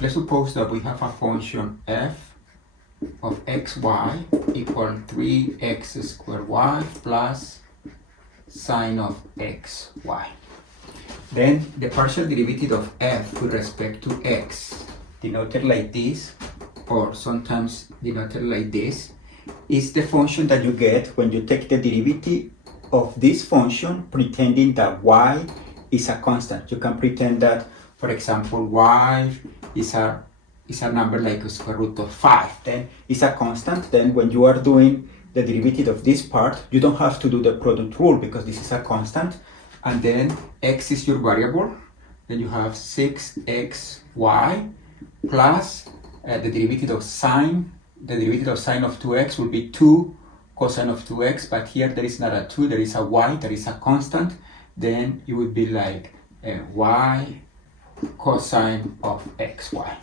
let's suppose that we have a function f of xy equal 3x squared y plus sine of xy. Then the partial derivative of f with respect to x, denoted like this, or sometimes denoted like this, is the function that you get when you take the derivative of this function pretending that y is a constant. You can pretend that, for example, y is a number like a square root of 5. Then it's a constant. Then when you are doing the derivative of this part, you don't have to do the product rule because this is a constant. And then x is your variable. Then you have 6xy plus the derivative of sine. The derivative of sine of 2x will be 2 cosine of 2x, but here there is not a 2, there is a y, there is a constant. Then it would be like y cosine of xy.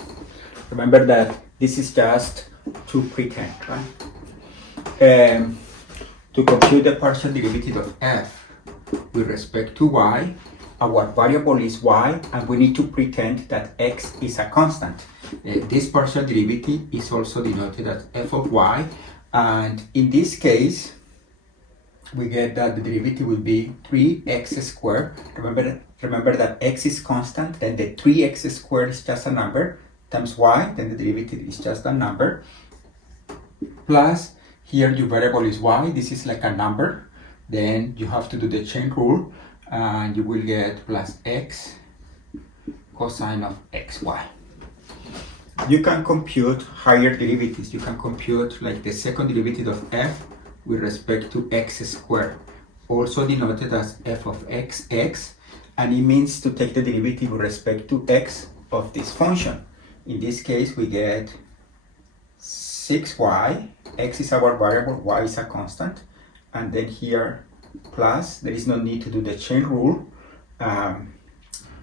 Remember that this is just to pretend, right? To compute the partial derivative of f with respect to y, our variable is y, and we need to pretend that x is a constant. This partial derivative is also denoted as f of y, and in this case, we get that the derivative will be 3x squared. Remember that x is constant, then the 3x squared is just a number, times y, then the derivative is just a number, plus here your variable is y, this is like a number, then you have to do the chain rule, and you will get plus x cosine of xy. You can compute higher derivatives. You can compute like the second derivative of f with respect to x squared, also denoted as f of x, and it means to take the derivative with respect to x of this function. In this case, we get 6y, x is our variable, y is a constant, and then here plus, there is no need to do the chain rule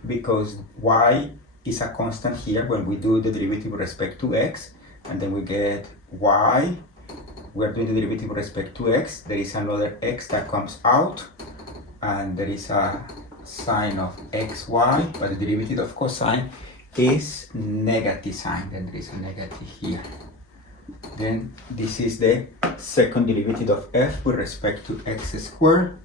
because y is a constant here when we do the derivative with respect to x, and then we get y, we are doing the derivative with respect to x, there is another x that comes out, and there is a sine of xy, but the derivative of cosine is negative sine, then there is a negative here. Then this is the second derivative of f with respect to x squared.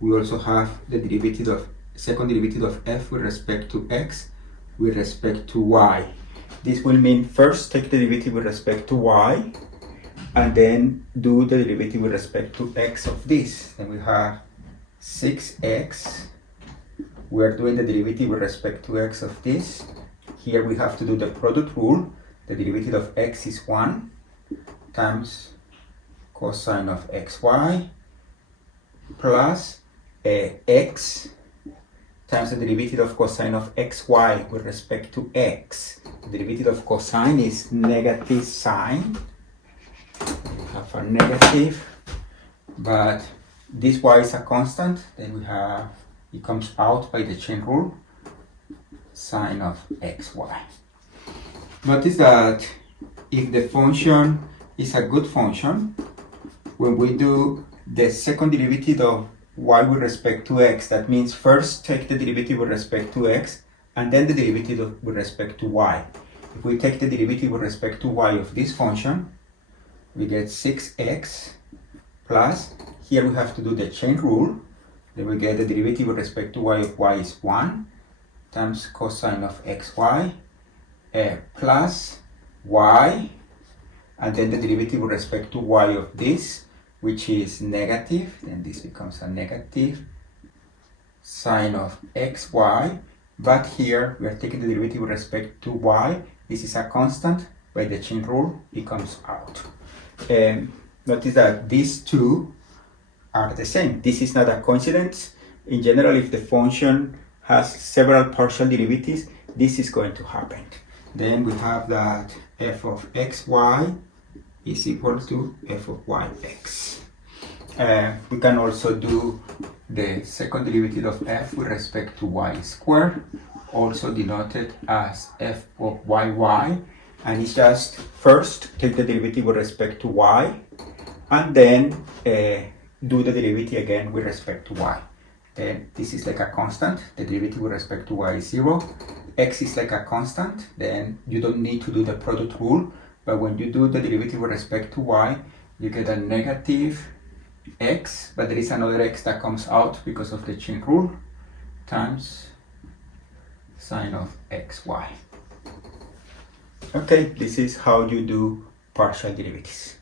We also have the derivative of second derivative of f with respect to x with respect to y. This will mean first take the derivative with respect to y, and then do the derivative with respect to x of this. Then we have 6x. We are doing the derivative with respect to x of this. Here we have to do the product rule. The derivative of x is 1 times cosine of xy plus x times the derivative of cosine of xy with respect to x. The derivative of cosine is negative sine. We have a negative, but this y is a constant. Then we have, it comes out by the chain rule, sine of xy. Notice that if the function is a good function, when we do the second derivative of y with respect to x, that means first take the derivative with respect to x and then the derivative with respect to y. If we take the derivative with respect to y of this function, we get 6x plus, here we have to do the chain rule, then we get the derivative with respect to y of y is 1 times cosine of xy plus y, and then the derivative with respect to y of this, which is negative, then this becomes a negative sine of xy, but here we are taking the derivative with respect to y, this is a constant, by the chain rule it comes out. Notice that these two are the same. This is not a coincidence. In general, if the function has several partial derivatives, this is going to happen. Then we have that f of xy is equal to f of yx. We can also do the second derivative of f with respect to y squared, also denoted as f of yy, and it's just first take the derivative with respect to y, and then do the derivative again with respect to y. and this is like a constant. The derivative with respect to y is 0. X is like a constant, then you don't need to do the product rule, but when you do the derivative with respect to y, you get a negative x, but there is another x that comes out because of the chain rule, times sine of xy. Okay, this is how you do partial derivatives.